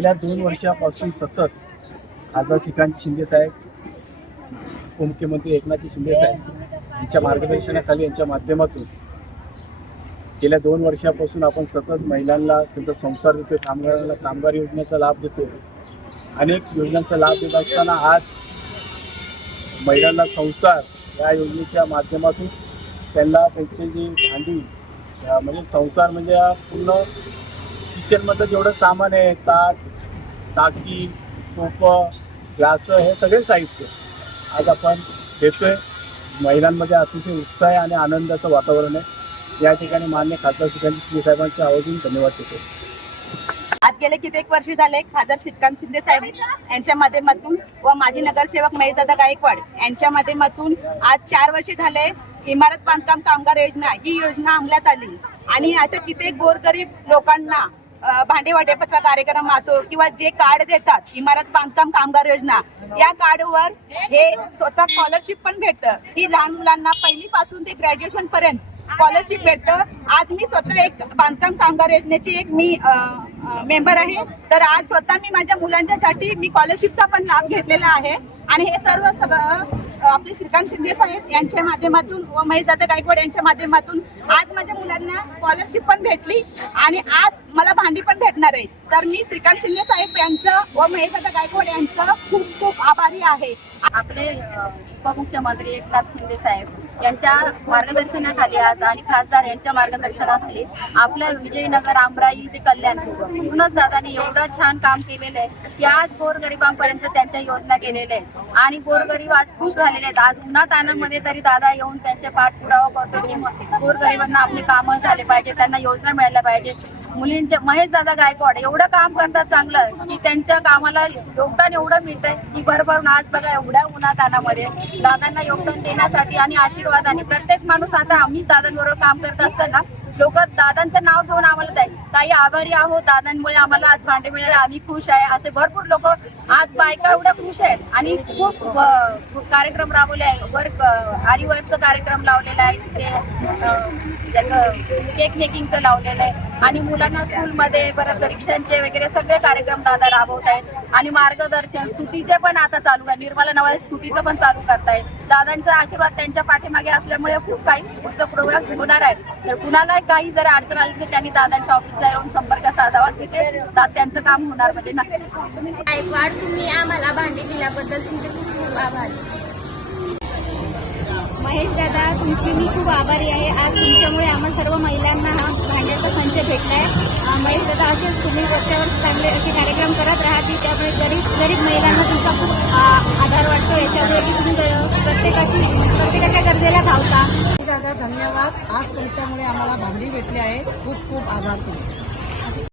गेल्या दोन वर्षापासून सतत खासदार श्रीकांत शिंदे साहेब उपमुख्यमंत्री एकनाथजी शिंदे साहेब यांच्या मार्गदर्शनाखाली यांच्या माध्यमातून गेल्या दोन वर्षापासून आपण सतत महिलांना त्यांचा संसार देतो कामगारांना कामगार योजनेचा लाभ देतो अनेक योजनांचा लाभ देत असताना आज महिलांना संसार या योजनेच्या माध्यमातून त्यांना त्यांचे जे भांडी म्हणजे संसार म्हणजे पूर्ण किचनमधलं जेवढं सामान आहे ताट टाकी टोपं ग्लास हे सगळे साहित्य. आज आपण देतोय महिलांमध्ये अतिशय उत्साह आणि आनंदाचं वातावरण आहे. या ठिकाणी मान्य खासदार श्रीकांत शिंदे साहेबांच्या आवाजून धन्यवाद देतो. आज गेले कित्येक वर्षी झाले खासदार श्रीकांत शिंदे साहेब यांच्या माध्यमातून व माजी नगरसेवक महेशदादा गायकवाड यांच्या माध्यमातून आज चार वर्षे झाले इमारत बांधकाम कामगार योजना ही योजना अंमलात आली. आणि अशा कित्येक गोरगरीब लोकांना भांडे वाटेपाचा कार्यक्रम असो किंवा जे कार्ड देतात इमारत बांधकाम कामगार योजना या कार्डवर हे स्वतः स्कॉलरशिप पण भेटतं. ही लहान मुलांना पहिलीपासून ते ग्रॅज्युएशन पर्यंत स्कॉलरशिप भेटतं. आज मी स्वतः एक बांधकाम कामगार योजनेची एक मी मेंबर आहे. तर आज स्वतः मी माझ्या मुलांच्यासाठी मी स्कॉलरशिपचा पण लाभ घेतलेला आहे. आणि हे सर्व सगळं आपले श्रीकांत शिंदे साहेब यांच्या माध्यमातून व महेशदादा गायकवाड यांच्या माध्यमातून आज माझ्या मुलांना स्कॉलरशिप पण भेटली आणि आज मला भांडी पण भेटणार आहेत. तर मी श्रीकांत शिंदे साहेब यांचं व महेशदादा गायकवाड यांचं खूप खूप आभारी आहे. आपले उपमुख्यमंत्री एकनाथ शिंदे साहेब यांच्या मार्गदर्शनाखाली आज आणि खासदार यांच्या मार्गदर्शनाखाली आपलं विजयनगर आमराई ते कल्याण पूर्णच दादानी एवढं छान काम केलेलं आहे. की आज गोरगरिबांपर्यंत त्यांच्या योजना गेलेल्या आहेत. आणि गोरगरीब आज खुश झालेले आहेत. आज उन्हात आनंदमध्ये तरी दादा येऊन त्यांचे पाठपुरावा करतो. की गोरगरिबांना आपले कामं झाले पाहिजे त्यांना योजना मिळाल्या पाहिजे. मुलींचे महेश दादा गायकवाड एवढं काम करतात चांगलं की त्यांच्या कामाला योगदान एवढं मिळतंय की भरभरून आज बघा एवढ्या उन्हात दादांना योगदान देण्यासाठी आणि आशीर्वाद आणि प्रत्येक माणूस आता आम्ही दादांबरोबर काम करत असताना लोक दादांचं नाव घेऊन आम्हाला ताई ताई आभारी आहोत. दादांमुळे आम्हाला आज भांडे मिळाले. आम्ही खुश आहे. असे भरपूर लोक आज बायका एवढ्या खुश आहेत. आणि खूप कार्यक्रम राबवले आहे. वर्क आरी वर्कचं कार्यक्रम लावलेला आहे. तिथे याचं केक मेकिंगचं लावलेलं आहे. आणि मुलांना स्कूलमध्ये परत रिक्षांचे वगैरे सगळे कार्यक्रम दादा राबवत आहेत. आणि मार्गदर्शन स्तुतीचे पण आता चालू आहे. निर्मला नवा स्तुतीचं पण चालू करतायत. दादांचा आशीर्वाद त्यांच्या पाठीमागे असल्यामुळे खूप काही पुढचा प्रोग्राम होणार आहे. तर कुणाला काही जर अडचण आली तर त्यांनी दादांच्या ऑफिसला येऊन संपर्क साधावा. तिथे दा- त्यांचं काम होणार म्हणजे नक्की गायकवाड तुम्ही आम्हाला भांडी दिल्याबद्दल तुमचे खूप खूप आभार. महेश दादा तुमची मी खूप आभारी आहे. आज तुमच्यामुळे आम्हा सर्व महिलांना हा भांड्याचा संच भेटलाय. अं, महेश दादा असेच तुम्ही रस्त्यावर चांगले असे कार्यक्रम करत राहतील त्यामुळे गरीब धन्यवाद. आज तुमच्यामुळे आम्हाला भांडी भेटली आहे. खूप खूप आभार तुमचे.